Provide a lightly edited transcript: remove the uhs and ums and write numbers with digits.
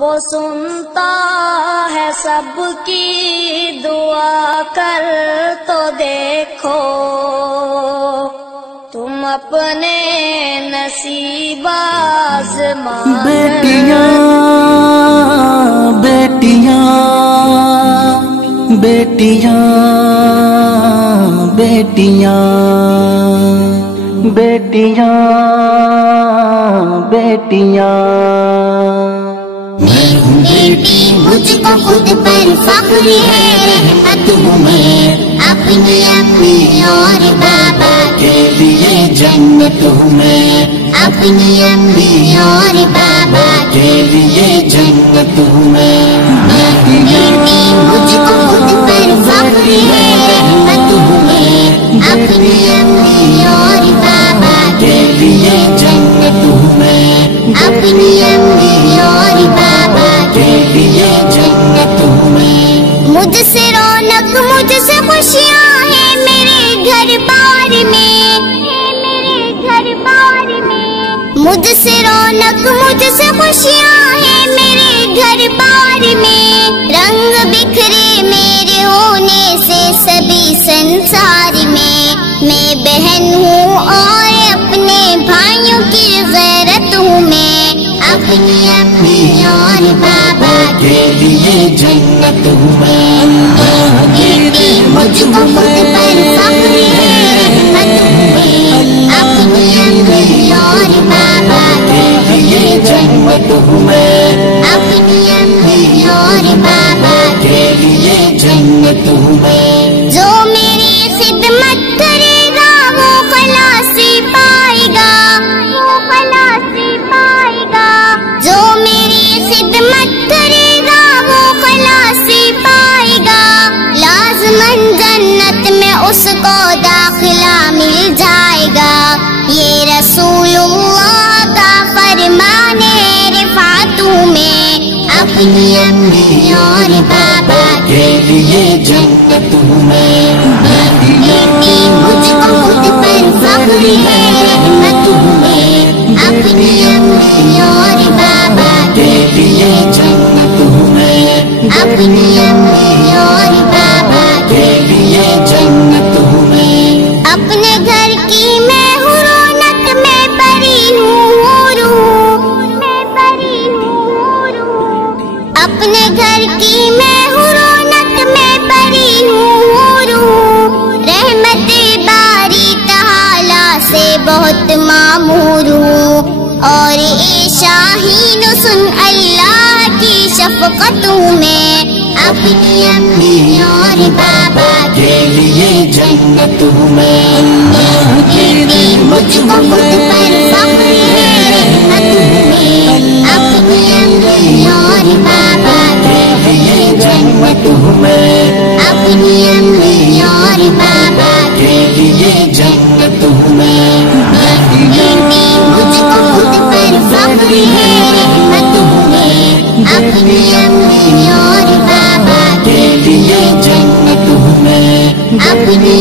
وہ سنتا ہے سب کی دعا، کر تو دیکھو تم اپنے نصیب آزما کر۔ بیٹیاں بیٹیاں بیٹیاں بیٹیاں بیٹیاں بیٹیاں، میں ہوں بیٹی، مجھ کو خود پر فخر ہے، رحمت ہوں میں اپنی امی اور بابا کے لیے، جنت ہوں میں اپنی امی اور بابا کے لیے، جنت ہوں میں۔ میں ہوں بیٹی، مجھ کو خود پر فخر ہے، رحمت ہوں میں اپنی امی اور بابا کے لیے، جنت ہوں میں اپنی امی اور بابا کے لیے، جنت ہوں میں۔ مجھ سے رونق، مجھ سے خوشیاں ہیں میرے گھر بار میں، میرے گھر بار میں۔ مجھ سے رونق، مجھ سے خوشیاں ہیں میرے گھر بار میں، رنگ بکھرے میرے ہونے سے سبھی سنسار میں۔ میں بہن ہوں اور اپنے بھائیوں کی غیرت ہوں میں اپنی امی اور بابا کے لیے، جنت ہوں میں۔ بیٹی، مجھ کو خود پر فخر ہے، رحمت ہوں میں اپنی امی اور بابا کے لیے، جنت ہوں میں اپنی امی اور بابا کے لیے، جنت ہوں میں۔ جو میری خدمت کرے گا وہ خلاصی پائے گا، وہ خلاصی پائے گا۔ جو میری خدمت کرے گا وہ خلاصی پائے گا، لازماً جنت میں اس کو داخلہ مل جائے گا۔ یہ رسول اللہ کا فرمان ہے، رفعت ہوں میں اپنی امی اور بابا کے لیے، جنت ہوں میں۔ بیٹی، مجھ کو خود پر فخر ہے، رحمت ہوں میں اپنی امی اور بابا کے لیے، جنت ہوں میں اپنی امی اور بابا کے لیے، جنت ہوں میں۔ اپنے گھر کی میں ہوں رونق، میں پری ہوں روح، میں پری ہوں روح۔ اپنے گھر کی میں ہوں رونق، میں پری ہوں روح، رحمت باری تعالی سے بہت معمور ہوں، اور اے شاہین سن اللہ کی شفقت ہوں میں اپنی امی اور بابا کے لیے، جنت ہوں میں۔ بیٹی، مجھ کو خود پر فخر ہے، رحمت ہوں میں اپنی امی اور بابا کے لیے، جنت ہوں میں اپنی امی اور بابا کے لیے، جنت ہوں میں۔ بیٹی، مجھ کو خود پر فخر ہے، رحمت ہوں میں اپنی امی اور بابا کے لیے، جنت ہوں میں اپنی